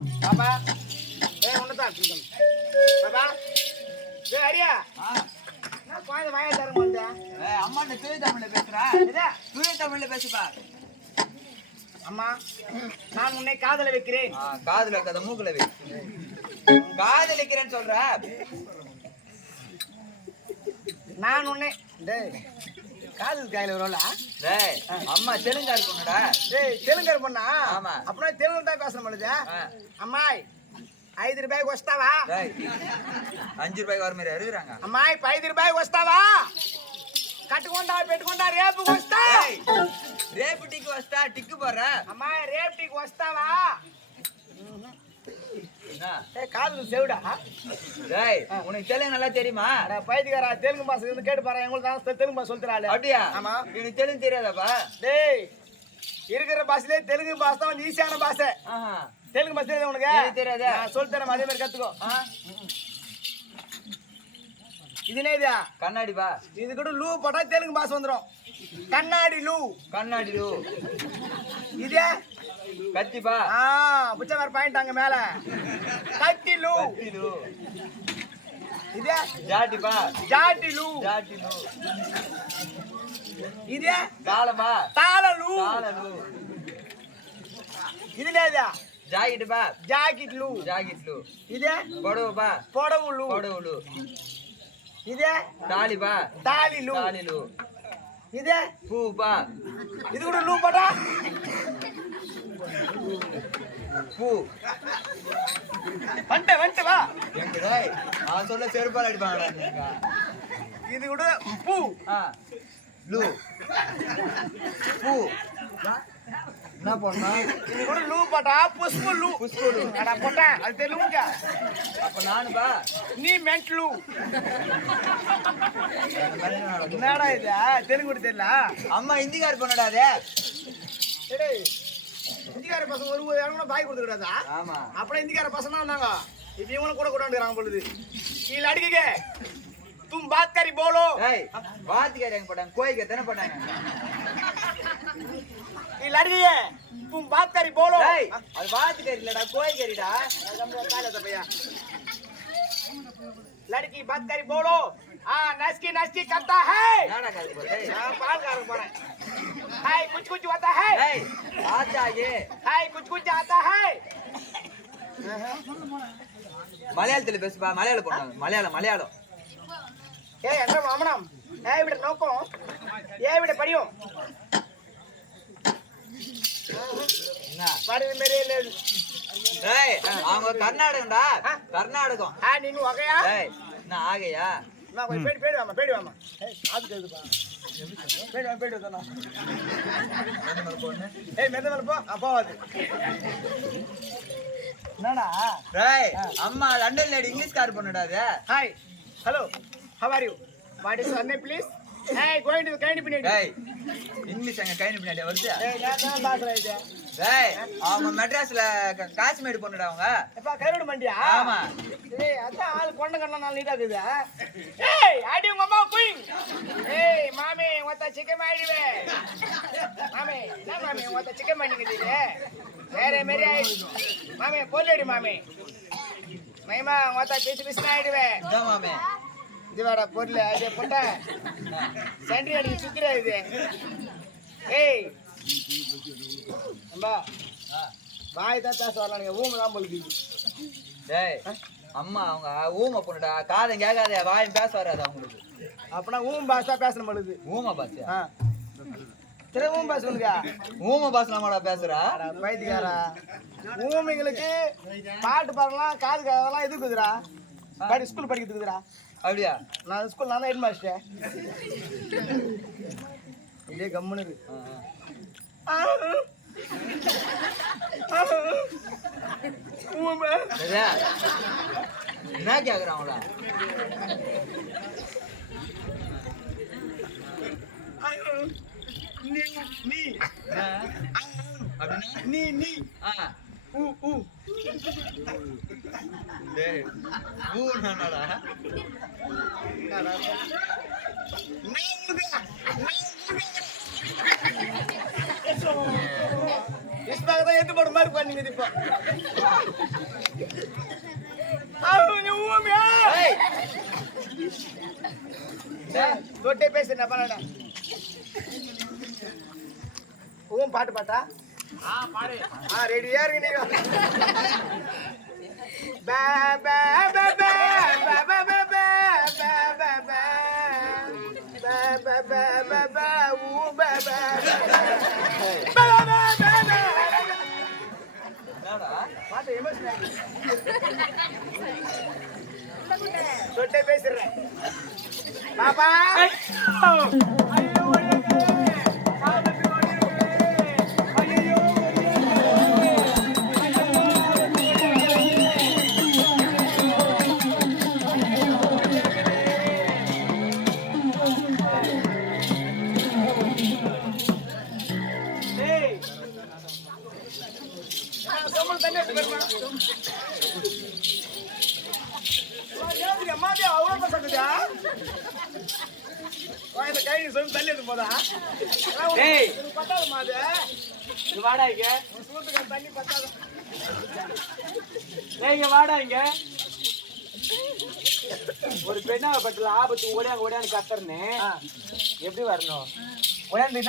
பாபா ஒண்ணுதான் பாபா ஹரியா குழந்தை வாய தரங்க வந்து அம்மா தூய தமிழ்ல பேசுறா தூய தமிழ்ல பேசுப்பா. அம்மா நான் உன்னை காதல வைக்கிறேன். காதல வைக்காத மூக்குல வை. காதலிக்கிறேன்னு சொல்ற. நான் உன்னை காதல் காயில வரும்ல. அம்மா தெலுங்காரு பொண்ணுடா. தெலுங்காரு பொண்ணா? ஆமா. அப்படின்னா தெலுங்கு தான் பேச முடியுது. அம்மாய் 5 రూపాయకి వస్తావా? 5 రూపాయకి వారు మీరు అడుగుறாங்க. అమ్మాయి 5 రూపాయకి వస్తావా? కట్టుకుంటా పెట్టుకుంటా రేపు వస్తా. రేపు టిక్కు వస్తా టిక్కు పోరా. అమ్మాయి రేపు టిక్కు వస్తావా? காதல் செவிடா. உனக்கு தெலுங்கு நல்லா தெரியுமா? பைத்தியக்காரா தெலுங்கு பாஷை இருந்து கேட்டு பாரு. எங்களுக்கு தான் தெலுங்கு பாஷை சொல்லித்தராளே. அப்படியா? ஆமா. எனக்கு தெலுங்கு தெரியாதாப்பா? டேய் இருக்கிற பாஷையிலே தெலுங்கு பாஷை தான் ஈஸியான பாஷை. தெலுங்கு பாஷை தெரியாது உனக்கு? தெரியாதா? நான் சொல்லித்தரேன், அதே மாதிரி கத்துக்கோ. இது என்னது? கண்ணாடி பா. இது கூட லூ போட்டா தெலுங்கு பாஷை வந்துரும். கண்ணாடி லூ. கண்ணாடி லூ. இது கத்தி பா. புச்ச வேற பாயிண்ட் அங்க மேல. கத்தி லூ. கத்தி லூ. இது ஜாட்டி பா. ஜாட்டி லூ. ஜாட்டி லூ. இது தாளமா. தாள லூ. தாள லூ. இது என்னது? ஜாக்கெட் பா. ஜாக்கெட் லூ. ஜாக்கெட் லூ. இது பொடவு பா. பொடவு லூ. பொடவு லூ. இது தாலி பா. தாலி லூ. தாலி லூ. இது பூ பா. இது கூட லூ போட்டா பூ. வந்து வா. எங்கடா நான் சொல்ல செருப்பால அடிப்பாங்கடா நீங்க. இது கூட பூ. லூ. பூ. என்ன பண்ணா? இது கூட லூ போட்டா புஷ்பு லூ. புஷ்பு லூ. அட போட்டா அது தெலுங்குங்க. அப்ப நானு பா. நீ மென்ட் லூ. என்னடா இது? தெலுங்கு கூட தெரியல. அம்மா ஹிந்திக்கார பொண்ணுடா அது. டேய் இந்திக்கார பசங்க ஒரு யாரும் கூட பாய் கொடுத்துக்கிறாதா? ஆமா. அப்புறம் இந்திக்கார பசங்க வந்தாங்க. இப்போ இவங்களும் கூட கொண்டாந்துறாங்க பொழுது. கீழ அடிக்கங்க. तुम बात करी बोलो. ஏய் बात करेंगे पटांग कोई के तने पटांग. கீழ அடிக்கங்க. तुम बात करी बोलो. ஏய் அது बात करीலடா कोई करीடா. நம்ம கால தப்பையா. लड़की बात करी बोलो. नस्की नस्की करता है. नाना कर बोल. நான் பால் கார போறேன். हाय कुछ कुछ आता है. ஏய் आता ये. हाय कुछ कुछ आता है. மலையாளத்துல பேசுப்பா. மலையாள பொண்ணு. மலையாளம். ஏய் என்ன மாமனம்? ஏய் விட நோக்கம். ஏய் விட படியும். என்ன? படுது மேரே இல்ல. ஏய் அவங்க கர்நாடகம்டா. கர்நாடகம். நீங்க வகையா? ஏய் நான் ஆகையா? நான் போய் பேடி வாமா. ஏய் அது கேக்குதுப்பா. பேடி வந்தா. என்ன பொண்ணு? ஏய் மெத மேல போ. போவாது. என்னடா? ஏய் அம்மா லண்டன் லேடி இங்கிலீஷ் கார் பொண்ணுடா அது. Hi hello how are you? what is your name please? hey going to the kind pinadi. ஏய் இங்கிலீஷ் அங்க கைனி பின்னாடி வருது. ஏய் நான் தான் பாக்குறேன் இது. ஏய் அவங்க மெட்ராஸ்ல காஷ்மீர் பொண்ணுடா அவங்க. எப்பா கரோடு மண்டியா? ஆமா. ஏய் அதான் ஆள் கொண்ட கண்ணா நாள் நீட்டா இருக்குது. ஏய் அடி உங்க அம்மா குயிங். ஏய் மாமி ஒத்த சிக்கன் மாயிடுவே. மாமி என்ன மாமி ஒத்த சிக்கன் பண்ணிக்கிது. வேற மேரி மாமி போலேடி மாமி. மைமா ஒத்த பீஸ் ஆயிடுவே. இதா மாமே. இது வேற பொருள் அது போட்டா சென்ட்ரி அடி சுத்துறா இது. ஏய் அம்மா வாய் தான் பேச வரலாம். நீங்க ஊம தான் போலுது. டேய் அம்மா அவங்க ஊம பொண்ணுடா. காதம் கேட்காதே வாய் பேச வராது அவங்களுக்கு. அப்பனா ஊம் பாஷா பேசணும் பொழுது. ஊம பாசியா? சரி ஊம் பாஷ உனக்கு. ஊம பாசலாமாடா பேசுறா? பைத்தியக்காரா ஊமைங்களுக்கு பாட்டு பாடலாம் காது காதெல்லாம் எதுக்குதுடா? ஸ்கூல் படிக்கிறதுக்குதுடா. அப்படியா? நான் ஸ்கூல் நான் தான் ஹெட் மாஸ்டர். அப்படியே கம்முன்னு இருக்கு. என்ன கேக்குறாங்களா? நீ நீ அப்படின்னா நீ நீ டேய் ஊனாடா. இஸ்பாக தான் எட்டு போட மாதிரி பண்ணீங்க இப்போ. அவங்க ஊமையா ஏய் தொட்டே பேசு நான் பண்ணடா ஊம் பாட்டு பாட்டா பாடு ரெடியா இருக்கு நீங்க பா பா பா பா பா பா பா பா பா பா பா பா பா பா ஊ பா பா பா பா பா என்னடா பாட்டு எமோஷனல் தொட்டே பேசுறேன் பாப்பா ஐயோ ஓடியே ஆபத்து ஓடியே ஐயோ ஏய் சோமன் தண்ணி எடுத்து வரமா ஏய் அம்மா டேய் அவ்வளவு பசங்கடா வாயில கை சொல்லி தண்ணி எடுத்து போடா டேய் பத்தாத மாது இங்க வாடா இங்க சூத்துக்கு தண்ணி பத்தாத டேய் இங்க வாடா இங்க ஒரு பெண்ணாவை பட்டல ஆபத்து ஓடியான்னு கத்துறனே எப்படி வரணும் ஓடியாந்து